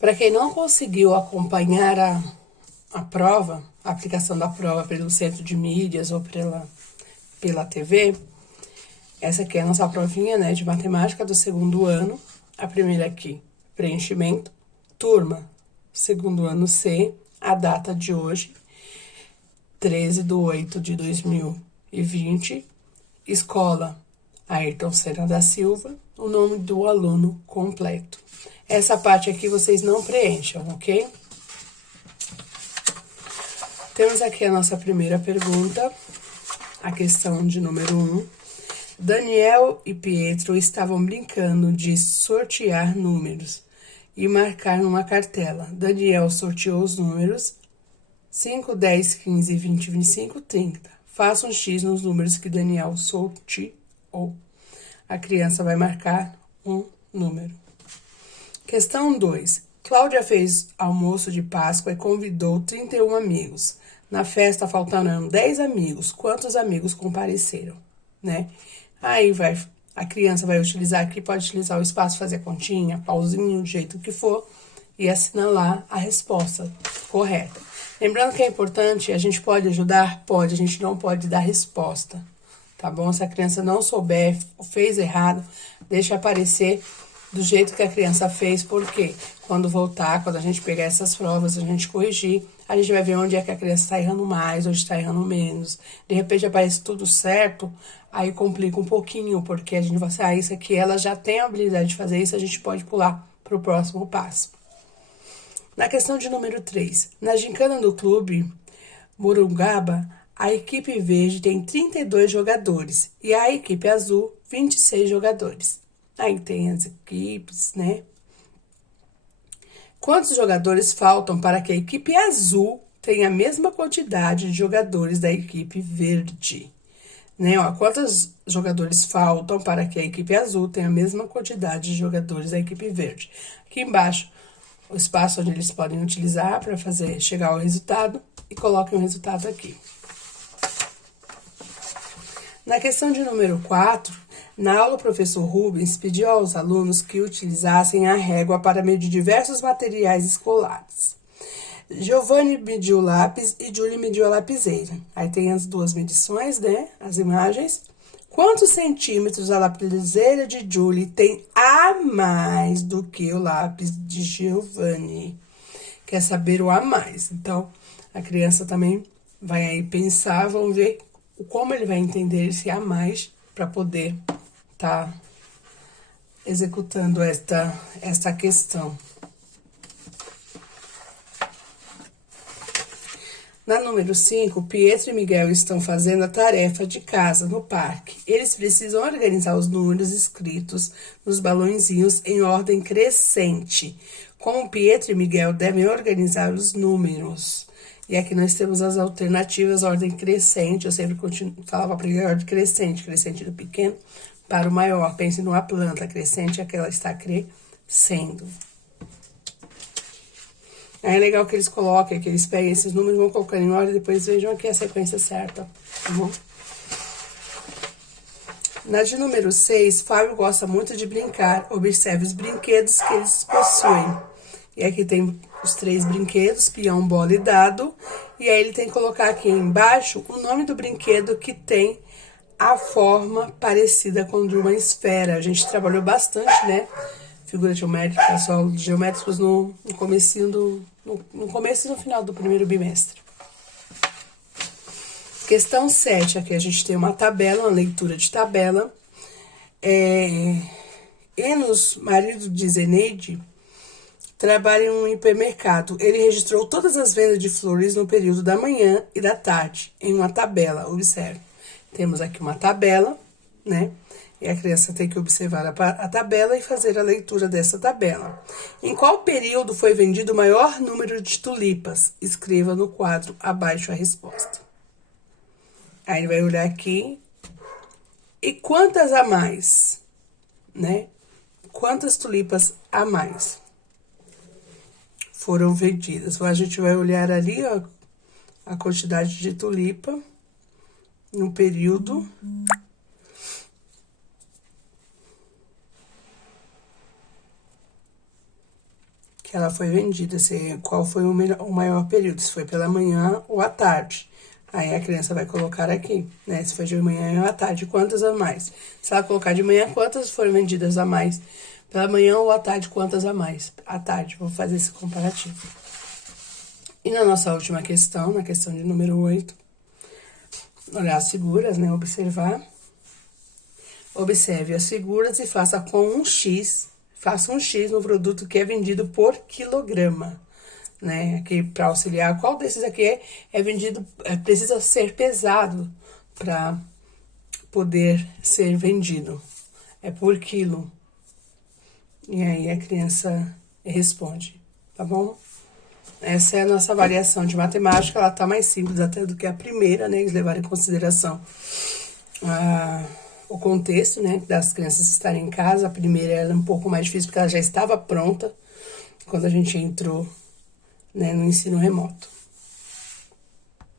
Para quem não conseguiu acompanhar a prova, a aplicação da prova pelo centro de mídias ou pela TV, essa aqui é a nossa provinha, né, de matemática do segundo ano. A primeira aqui, preenchimento, turma, segundo ano C, a data de hoje, 13/8/2020, escola Ayrton Senna da Silva, o nome do aluno completo. Essa parte aqui vocês não preencham, ok? Temos aqui a nossa primeira pergunta, a questão de número 1. Daniel e Pietro estavam brincando de sortear números e marcar numa cartela. Daniel sorteou os números 5, 10, 15, 20, 25, 30. Faça um X nos números que Daniel sorteou. A criança vai marcar um número. Questão 2. Cláudia fez almoço de Páscoa e convidou 31 amigos. Na festa faltaram 10 amigos. Quantos amigos compareceram, né? Aí a criança vai utilizar aqui, pode utilizar o espaço, fazer continha, pauzinho, do jeito que for, e assinalar a resposta correta. Lembrando que é importante, a gente pode ajudar? Pode, a gente não pode dar resposta, tá bom? Se a criança não souber, fez errado, deixa aparecer do jeito que a criança fez, porque quando voltar, quando a gente pegar essas provas, a gente corrigir, a gente vai ver onde é que a criança está errando mais, onde está errando menos. De repente aparece tudo certo, aí complica um pouquinho, porque a gente vai sair, isso aqui ela já tem a habilidade de fazer isso, a gente pode pular para o próximo passo. Na questão de número 3, na gincana do clube Morungaba, a equipe verde tem 32 jogadores e a equipe azul 26 jogadores. Aí tem as equipes, né? Quantos jogadores faltam para que a equipe azul tenha a mesma quantidade de jogadores da equipe verde? Né? Ó, quantos jogadores faltam para que a equipe azul tenha a mesma quantidade de jogadores da equipe verde? Aqui embaixo, o espaço onde eles podem utilizar para fazer chegar ao resultado e coloquem o resultado aqui. Na questão de número 4, na aula, o professor Rubens pediu aos alunos que utilizassem a régua para medir diversos materiais escolares. Giovanni mediu lápis e Julie mediu a lapiseira. Aí tem as duas medições, né? As imagens. Quantos centímetros a lapiseira de Julie tem a mais do que o lápis de Giovanni? Quer saber o a mais. Então, a criança também vai aí pensar, vamos ver como ele vai entender esse a mais para poder tá executando esta questão. Na número 5, Pietro e Miguel estão fazendo a tarefa de casa no parque. Eles precisam organizar os números escritos nos balõezinhos em ordem crescente. Como Pietro e Miguel devem organizar os números? E aqui nós temos as alternativas, ordem crescente. Eu sempre falava para ele ordem crescente, crescente do pequeno para o maior. Pense numa planta, crescente é que ela está crescendo. É legal que eles coloquem, que eles peguem esses números, vão colocando em ordem e depois vejam aqui a sequência certa, tá bom? Na de número 6, Fábio gosta muito de brincar. Observe os brinquedos que eles possuem. E aqui tem os 3 brinquedos, peão, bola e dado. E aí ele tem que colocar aqui embaixo o nome do brinquedo que tem a forma parecida com de uma esfera. A gente trabalhou bastante, né? Figuras geométricas, sólidos geométricos no começo e no final do primeiro bimestre. Questão 7, aqui a gente tem uma tabela, uma leitura de tabela. Enos, marido de Zeneide, trabalha em um hipermercado. Ele registrou todas as vendas de flores no período da manhã e da tarde, em uma tabela. Observe. Temos aqui uma tabela, né? E a criança tem que observar a tabela e fazer a leitura dessa tabela. Em qual período foi vendido o maior número de tulipas? Escreva no quadro abaixo a resposta. Aí ele vai olhar aqui. E quantas a mais? Né? Quantas tulipas a mais foram vendidas? A gente vai olhar ali, ó, a quantidade de tulipa no período que ela foi vendida, qual foi o maior período, se foi pela manhã ou à tarde. Aí a criança vai colocar aqui, né? Se foi de manhã ou à tarde, quantas a mais? Se ela colocar de manhã, quantas foram vendidas a mais? Pela manhã ou à tarde, quantas a mais? À tarde, vou fazer esse comparativo. E na nossa última questão, na questão de número 8, olhar as figuras, né? Observar. Observe as figuras e faça com um X. Faça um X no produto que é vendido por quilograma, né? Aqui para auxiliar, qual desses aqui é vendido, precisa ser pesado para poder ser vendido. É por quilo. E aí a criança responde, tá bom? Essa é a nossa avaliação de matemática, ela tá mais simples até do que a primeira, né? Eles levaram em consideração o contexto, né? Das crianças estarem em casa. A primeira era um pouco mais difícil porque ela já estava pronta quando a gente entrou, né, no ensino remoto.